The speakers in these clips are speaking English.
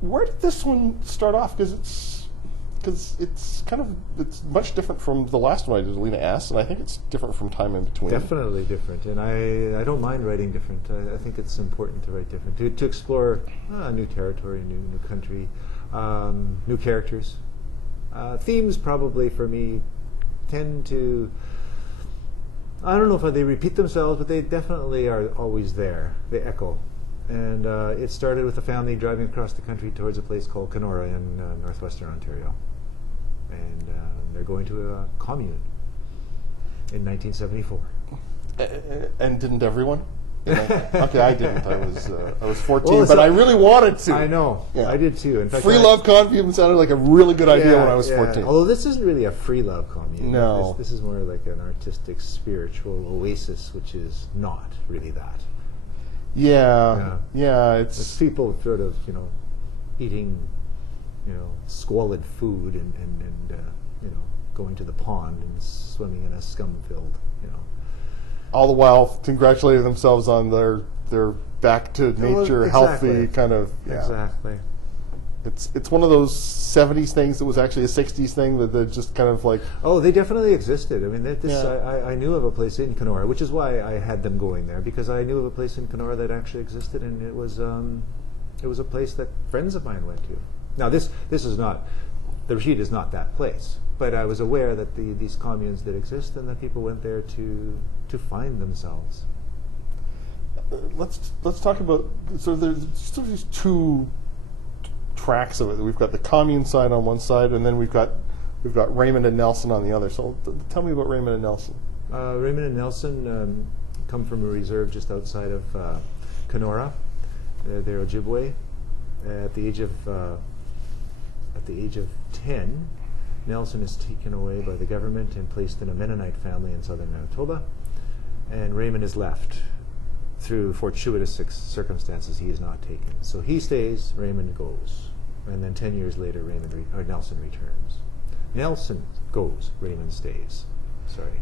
Where did this one start off? Because it's much different from the last one I did, Alina S, and I think it's different from Time in Between. Definitely different, and I don't mind writing different. I think it's important to write different, to explore new territory, new country, new characters. Themes probably for me tend to, I don't know if they repeat themselves, but they definitely are always there. They echo. And it started with a family driving across the country towards a place called Kenora in northwestern Ontario. And they're going to a commune in 1974. And didn't everyone? Okay, I didn't. I was 14, but I really wanted to. I know. Yeah. I did too. In fact, free love commune sounded like a really good idea when I was 14. Although this isn't really a free love commune. No. This is more like an artistic, spiritual oasis, which is not really that. Yeah. It's people sort of, eating, squalid food and going to the pond and swimming in a scum-filled, all the while congratulating themselves on their back to nature, healthy kind of. Yeah. Exactly. It's one of those 70s things that was actually a 60s thing that just kind of like. Oh, they definitely existed. I mean, I knew of a place in Kenora, which is why I had them going there, because I knew of a place in Kenora that actually existed, and it was a place that friends of mine went to. Now, this is not, the retreat is not that place, but I was aware that these communes did exist and that people went there to find themselves. Let's talk about, so there's sort of these two tracks of it. We've got the commune side on one side, and then we've got Raymond and Nelson on the other. So tell me about Raymond and Nelson. Raymond and Nelson come from a reserve just outside of Kenora. They're Ojibwe. At the age of 10, Nelson is taken away by the government and placed in a Mennonite family in southern Manitoba, and Raymond is left. Through fortuitous circumstances, he is not taken. So he stays, Raymond goes. And then 10 years later, Nelson returns. Nelson goes, Raymond stays. Sorry.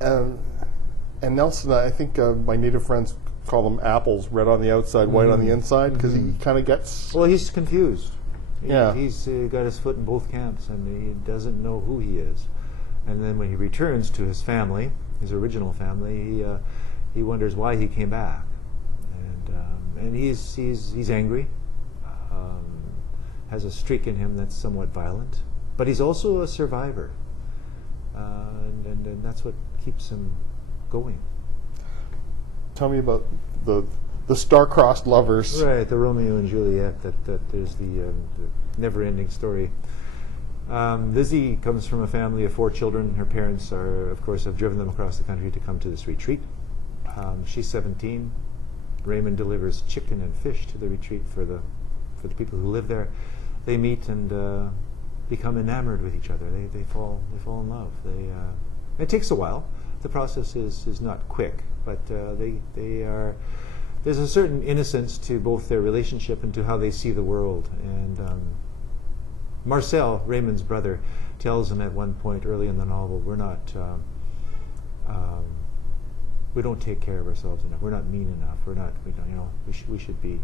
And Nelson, I think my native friends call them apples, red on the outside, white on the inside, because he kind of gets... Well, he's confused. He's got his foot in both camps, and he doesn't know who he is. And then when he returns to his family, his original family, he wonders why he came back, and he's angry, has a streak in him that's somewhat violent, but he's also a survivor, and that's what keeps him going. Tell me about the star-crossed lovers. Right, the Romeo and Juliet. That there's the never-ending story. Lizzie comes from a family of 4 children. Her parents of course, have driven them across the country to come to this retreat. She's 17. Raymond delivers chicken and fish to the retreat for the people who live there. They meet and become enamored with each other. They fall in love. It takes a while. The process is not quick, but there's a certain innocence to both their relationship and to how they see the world. And Marcel, Raymond's brother, tells him at one point early in the novel, we don't take care of ourselves enough. We're not mean enough. We should be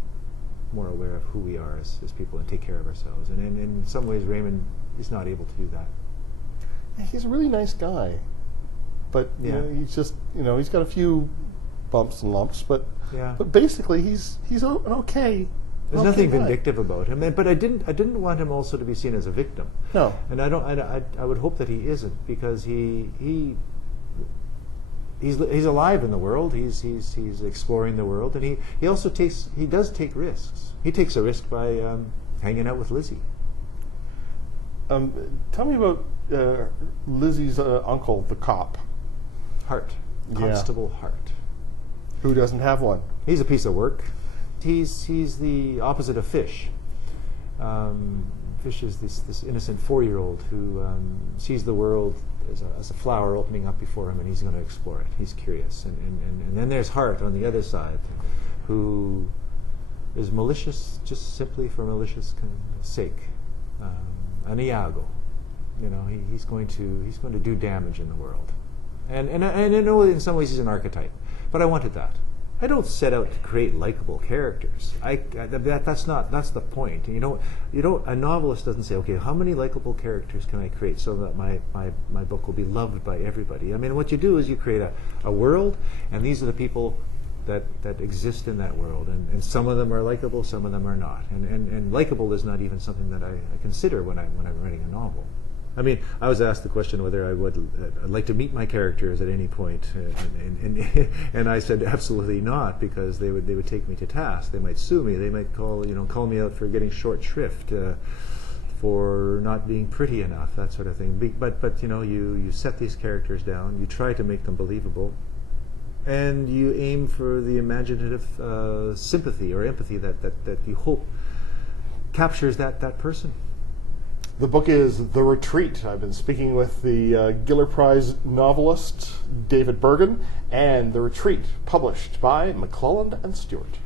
more aware of who we are as people and take care of ourselves. And in some ways, Raymond is not able to do that. He's a really nice guy, but he's just he's got a few bumps and lumps, but basically he's okay. There's nothing vindictive about him, but I didn't want him also to be seen as a victim. No, and I would hope that he isn't, because he's alive in the world. He's exploring the world, and he does take risks. He takes a risk by hanging out with Lizzie. Tell me about Lizzie's uncle, the cop. Hart, Constable Hart. Who doesn't have one? He's a piece of work. He's the opposite of Fish. Fish is this innocent 4-year-old who sees the world as a flower opening up before him, and he's going to explore it. He's curious. And then there's Hart on the other side, who is malicious just simply for malicious sake. An Iago. He's going to do damage in the world. And I know in some ways he's an archetype, but I wanted that. I don't set out to create likable characters. That's the point. A novelist doesn't say, okay, how many likable characters can I create so that my book will be loved by everybody? I mean, what you do is you create a world, and these are the people that exist in that world, and some of them are likable, some of them are not. And likable is not even something that I consider when I'm writing a novel. I mean, I was asked the question whether I'd like to meet my characters at any point, and I said absolutely not, because they would take me to task. They might sue me. They might call me out for getting short shrift, for not being pretty enough, that sort of thing. But you set these characters down. You try to make them believable, and you aim for the imaginative sympathy or empathy that you hope captures that person. The book is The Retreat. I've been speaking with the Giller Prize novelist David Bergen, and The Retreat, published by McClelland and Stewart.